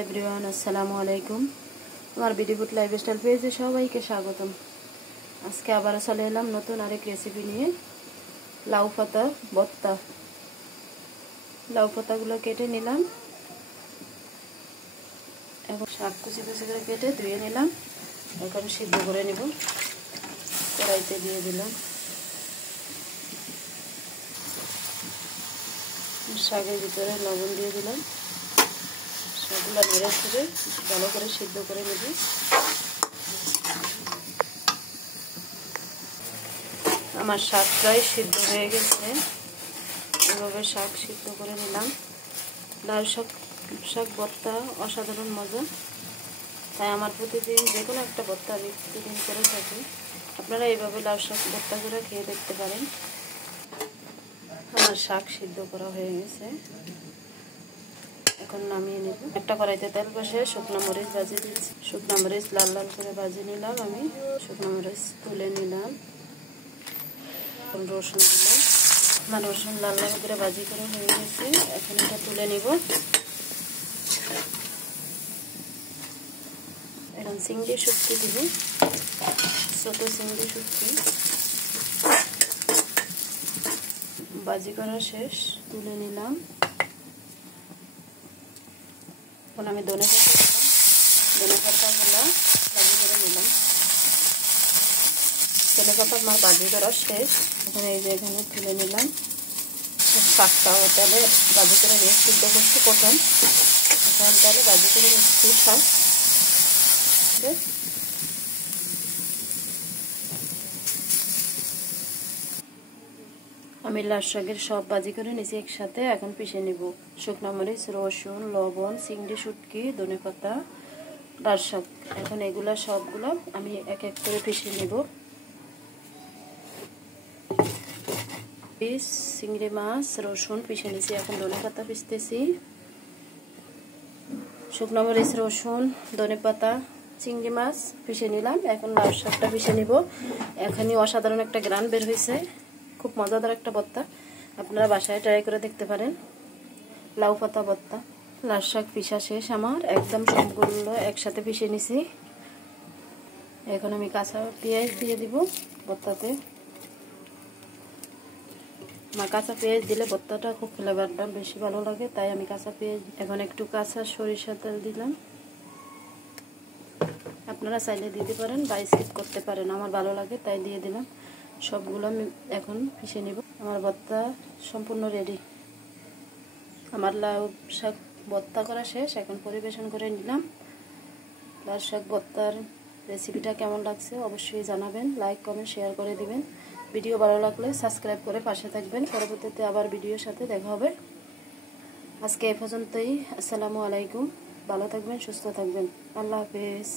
Everyone আসসালামু আলাইকুম। আমার বিডি ফুড লাইফস্টাইল পেজে সবাইকে স্বাগতম। আজকে আবার চলে এলাম নতুন আরেক রেসিপি নিয়ে। লাউ পাতা ভর্তা। লাউ পাতাগুলো কেটে নিলাম, এখন শাক কুচি কুচি করে কেটে ধুয়ে নিলাম। এখন সিদ্ধ করে নিব। কড়াইতে দিয়ে দিলাম, শাকের ভিতরে লবণ দিয়ে দিলাম। শাকগুলো নেড়ে ছেড়ে ভালো করে সিদ্ধ করে নেব। আমার শাক প্রায় সিদ্ধ হয়ে গেছে। এভাবে শাক সিদ্ধ করে নিলাম। লাউ শাক ভর্তা অসাধারণ মজা, তাই আমার প্রতিদিন যে কোনো একটা ভর্তা আমি প্রতিদিন করে থাকি। আপনারা এইভাবে লাউ শাক ভর্তা করে খেয়ে দেখতে পারেন। আমার শাক সিদ্ধ করা হয়ে গেছে, এখন নামিয়ে নেব। একটা কড়াইতে তেল বসে শুকনো মরিচ ভাজি দিচ্ছি। শুকনো মরিচ লাল লাল করে ভাজি নিলাম। আমি শুকনো মরিচ তুলে নিলাম। রসুন দিলাম। আমার রসুন লাল লাল করে ভাজি করে হয়ে গেছে, এখন এটা তুলে নিব। এখন চিংড়ি শুটকি দিব, ছোট চিংড়ি শুটকি ভাজি করা শেষ, তুলে নিলাম। এখন আমি ধনে পাতাগুলো ভাজি করে নিলাম। ধনে পাতা আমার ভাজি করা শেষ, এখন এই যে এখানে তুলে নিলাম। শাকটাও তাহলে ভাজি করে নিয়ে সিদ্ধ করছি প্রথম, এখন তাহলে ভাজি করে নিচ্ছি শাক। আমি লাল শাকের সব ভাজি করে নিয়েছি একসাথে, এখন পিষে নিব। শুকনো মরিচ, রসুন, লবণ, চিংড়ি শুটকি, ধনে পাতা, লাল শাক, এখন এগুলা সবগুলো আমি এক এক করে পিষে নিব। চিংড়ি মাছ, রসুন পিষে নিয়েছি, এখন ধনে পাতা পিষতেছি। শুকনো মরিচ, রসুন, ধনে পাতা, চিংড়ি মাছ পিষে নিলাম। এখন লাল শাকটা পিষে নিব। এখানে অসাধারণ একটা গ্রান বের হয়েছে, খুব মজাদার একটা ভর্তা। আপনারা বাসায় ট্রাই করে দেখতে পারেন। লাউ পাতা ভর্তা। লাল শাক পিষা শেষ আমার, একদম সবগুলো একসাথে পিষে নিছি। এখন আমি কাঁচা পেঁয়াজ দিয়ে দিব ভর্তাতে। আমার কাঁচা পেঁয়াজ দিলে ভর্তাটা খুব ফ্লেভারটা বেশি ভালো লাগে, তাই আমি কাঁচা পেঁয়াজ। এখন একটু কাঁচা সরিষার তেল দিলাম। আপনারা চাইলে দিতে পারেন বা স্কিপ করতে পারেন, আমার ভালো লাগে তাই দিয়ে দিলাম। সবগুলো আমি এখন পিষে নিব। আমার ভর্তা সম্পূর্ণ রেডি। আমার লাউ শাক ভর্তা করা শেষ, এখন পরিবেশন করে নিলাম। লাউ শাক ভর্তার রেসিপিটা কেমন লাগছে অবশ্যই জানাবেন। লাইক কমেন্ট শেয়ার করে দিবেন। ভিডিও ভালো লাগলে সাবস্ক্রাইব করে পাশে থাকবেন। পরবর্তীতে আবার ভিডিওর সাথে দেখা হবে। আজকে এ পর্যন্তই। আসসালামু আলাইকুম। ভালো থাকবেন, সুস্থ থাকবেন। আল্লাহ হাফেজ।